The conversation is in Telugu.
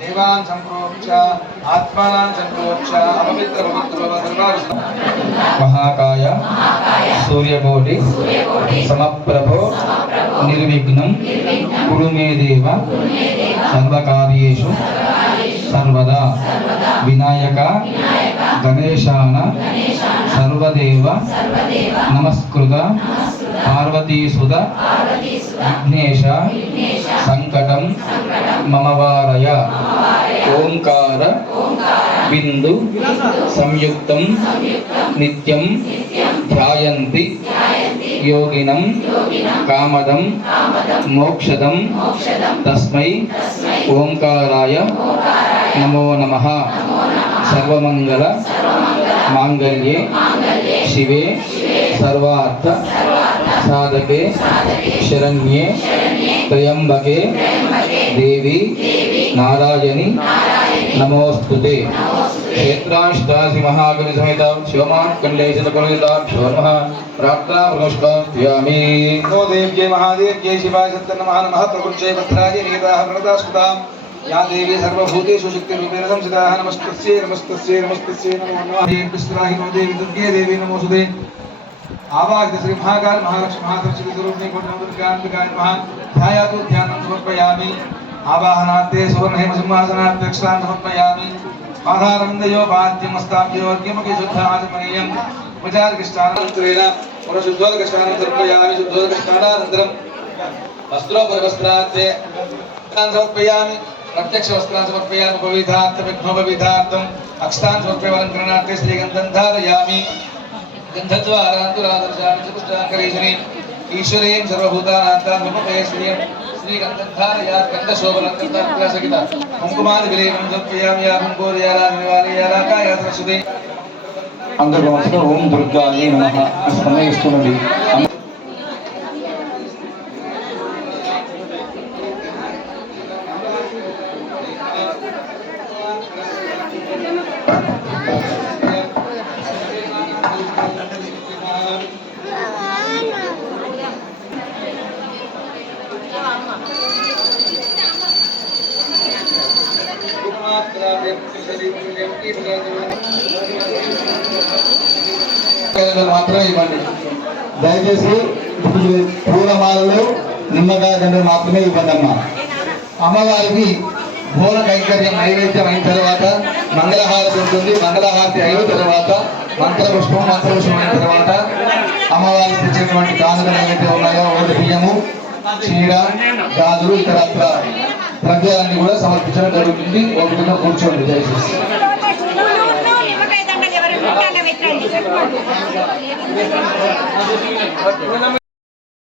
देवान् संप्रोक्ष्य आत्मानां संप्रोक्ष्य अपवित्र पवित्र महाकाय सूर्यकोटि समप्रभो निर्विघ्नं कुरु मे देव सर्वकार्येषु सर्वदा विनायक गणेशान सर्वदेव नमस्कृत पार्वतीसुत विघ्नेश संकटं मम वारय ओंकार बिंदु संयुक्तं नित्यं ध्यायन्ति योगिनं कामदं मोक्षदं तस्मै ओंकाराय नमो नमः। सर्वमंगल मांगल्ये शिवे सर्वार्थ साधके शरण्ये त्र्यंबके देवी नारायणी नमोस्तुते। क्षेत्राष्टासि महागणि समेत शिवमात्कण्डेशितकुलिताक्षोर्मः प्रार्थना प्रनुष्ठामि। नमो देव्यै महादेव्यै शिवाय सत्तन्नमः नमः प्रकृत्यै भद्रायै नियताः प्रणतास्पदां या देवी सर्वभूतेषु शक्तिरूपेण संस्थिता नमस्तस्यै नमस्तस्यै नमस्तस्यै नमो नमः। विश्राहि नो देवी दुर्गे देवी नमोस्तुते। आवाहित श्री महाकाल महालक्ष्मी महासरस्वती स्वरूपिणी कोटि नमः। ध्यायातु ध्यानं समर्पयामि। आवाहनार्थे सुवर्णहेम सिंहासनाध्यक्षतां समर्पयामि। पादारविन्दयो पाद्यमस्ताभ्योर्घ्यमुखे शुद्धाचमनीयम् उपचारकिष्टानन्तरेण पुनः समर्पयामि। शुद्धोदकष्टानानन्तरं वस्त्रोपरिवस्त्रार्थे समर्पयामि। प्रत्यक्ष वस्त्रान् समर्पयामि। पवित्रार्थं विघ्नोपवित्रार्थम् अक्षतान् समर्पयामि। अलङ्करणार्थे श्रीगन्धं धारयामि। गन्धद्वारान्तरादर्शामि चतुष्टाङ्करेशनीं ईश्वरीं सर्वभूतानान्तां विमुखयश्रीं श्रीगन्धं धारयात् गन्धशोभलङ्कृतार्प्यासहिता कुङ्कुमादिविलेपनं समर्पयामि। या कुङ्कुर्यारानिवार्याराकाय सरस्वती అందరికీ ఓం దుర్గాయే నమః సమయిస్తున్నది। మాత్రమే ఇవ్వండి దయచేసి పూలమాలలు నిమ్మకాయ దండలు మాత్రమే ఇవ్వండి అమ్మా। అమ్మవారికి భోల కైంకర్యం నైవేద్యం అయిన తర్వాత మంగళహారతి ఉంటుంది। మంగళహారతి అయిన తర్వాత మంత్రపుష్పం అయిన తర్వాత అమ్మవారికి ఇచ్చినటువంటి కానుకలు ఏవైతే ఉన్నాయో ఒకటి బియ్యము చీర గాజులు ఇతరత్ర ద్రవ్యాలన్నీ కూడా సమర్పించడం జరుగుతుంది। ఓపికగా కూర్చోండి దయచేసి।